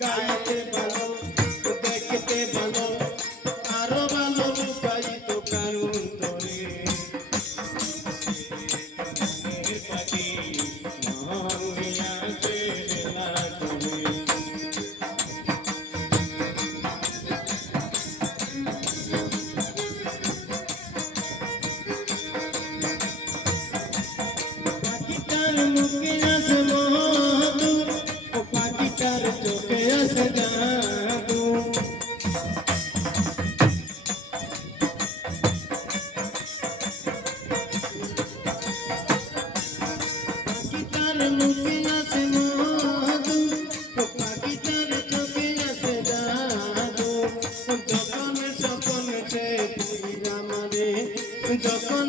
গাইতে ভালো দেখতে ভালো আরো ভালো লুকায়িত কারণ ধরে পাখি মহানিয়াছে খেলা করে পাখিটার মুখে আছে মধু ও পাখিটার চোখে আছে জাদু পাখিটার মুখে আছে মধু ও পাখিটার চোখে আছে জাদু যখন সে পুরিরা মারে যখন